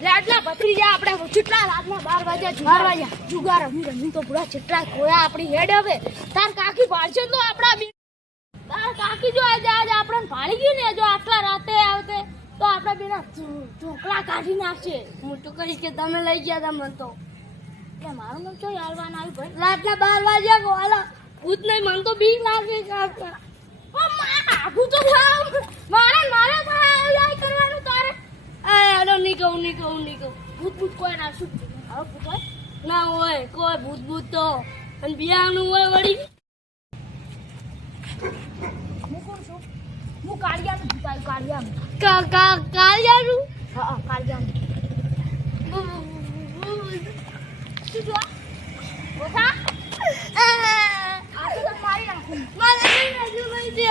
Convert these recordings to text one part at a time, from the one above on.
લાડલા ભત્રીજા આપણે કેટલા રાતના 12 વાગ્યા જુગાર રમી તો પૂરા કેટલા ખોયા આપણી હેડ હવે તાર કાકી પાડશે તો આપણા તાર કાકી જો આજે આપણને ભાળી ગયું ને જો આટલા રાતે આવતે તો આપણા બેના ઢોકળા કાઢી નાખશે હું તો કહીશ કે તમે લઈ ગયા તા મને તો એટલે મારું નામ તો યારવાન આવી ભાઈ રાતના 12 વાગ્યા ગોલા ભૂત નહીં મને તો બીક લાગે કાકા આખું તો મારે કરવાનું તારે નહીં કહું ભૂત કોઈ ના શું હવે ભૂત હોય ના હોય કોઈ ભૂત તો અને બિયાનું હોય વળી હું કોણ છું હું કાળિયાનું કાળિયાનું હા કાળિયાનું શું જો ઓછા મારી નાખું મારે નહીં દે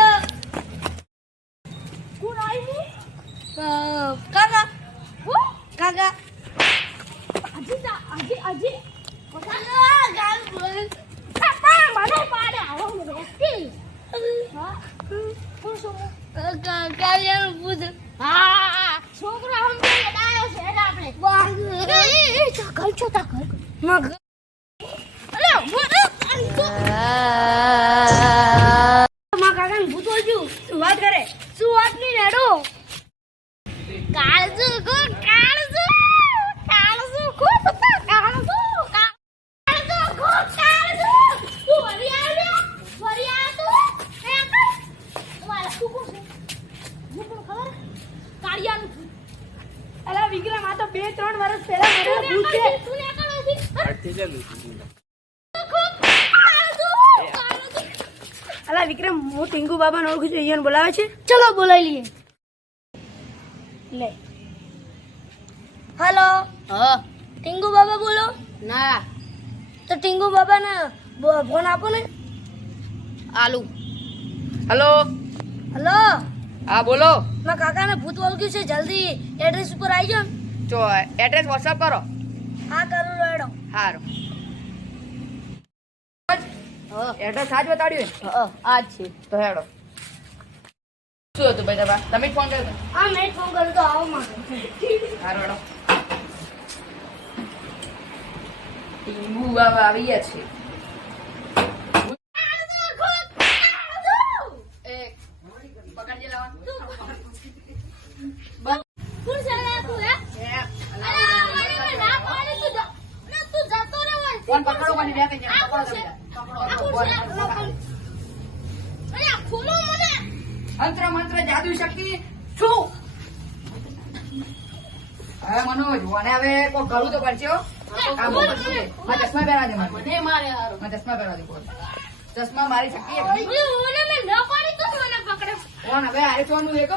કોણ આવી કાકા કાકા અજી ગાલ બોલ પાપા મને પાડે આવો રોકી હા કોણ છો કાલિયાનું પૂછ હા છોકરો હમ બતાયો છે આપણે એ ચાકલ છો તાકલ મગ અલે મા કાકાને ભૂત ઓળ્યું શું વાત કરે શું વાત નહીં રેડો કાળજુ તું અલા વિક્રમ આ તો 2-3 વર્ષ પહેલા મારો ભૂત છે અલા વિક્રમ હું ટીંગુ બાબાને ઓળખું છું અહીંયા બોલાવે છે ચલો બોલાવી લઈએ લે હેલો હા ટીંગુ બાબા બોલો ના તો ટીંગુ બાબાને ફોન આપો ને આલુ હેલો હેલો હા બોલો મારા કાકાને ભૂત ઓળખ્યું છે જલ્દી એડ્રેસ ઉપર આવી જાઓ જો એડ્રેસ વોટ્સઅપ કરો હા કરું રેડો સારું એડ્રેસ આજ બતાડ્યું આજ છે તો હેડો શું હતું ભાઈ તમારે તમે જ ફોન કર્યો હા મેં ફોન કર્યો તો આવો માંગે સારું હેડો ટીંગુ બાબા આવી ગયા છે પકડજે લાવા કોણ ચાલે તું હે તું જતો રે ફોન પકડો મને બે કઈ પકડો અરે ખોલો મને મંત્ર મંત્ર જાદુ શક્તિ શું હવે મનોજ મને હવે કોઈ કરું તો પડશે હો કામ પડશે ચશ્મા પહેરા દે મને મારે હારો ચશ્મા પહેરા દે ચશ્મા મારી શક્તિ મને ન પાડી તો મને પકડે કોણ હવે આરે ચોનું એક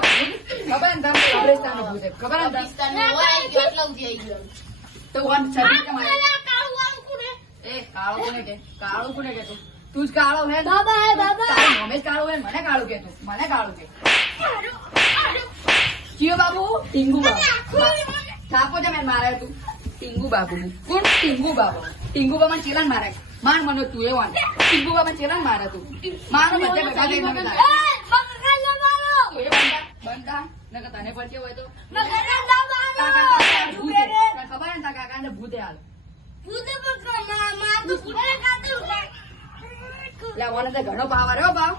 ખબર ને તમને કબ્રિસ્તાન નું ભૂત ખબર ને કબ્રિસ્તાન નું હોય કેટલા ઉધી આવી ગયો તો વન સર્ટિ કે મારે કાળું આમ કુને એ કાળો કોને કે તું જ કાળો હે બાબા હે બાબા તારું નામ જ કાળો હે મને કાળું કે તું મને કાળું કે કયો બાબુ ટીંગુ બાબુ થાપો જ મેં મારે તું ટીંગુ બાબુ કોણ ટીંગુ બાબા ચેલાન મારે માન મનો તું એ વાન ટીંગુ બાબા ચેલાન મારે તું મારો બધે બેઠા દે મને એ બંધા નકર તને પડશે હોય તો ખબર ને તા કાકાને ભૂતે હાલ લે ઓને તો ઘણો પાવર હો બાવ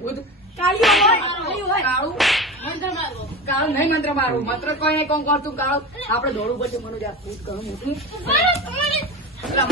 ભૂત કાળું નહીં મંત્ર મારું મંત્ર કોઈ નહીં કોણ કરતું કાળું આપડે દોડવું પડશે મને ભૂત ઘણું મોટું એટલે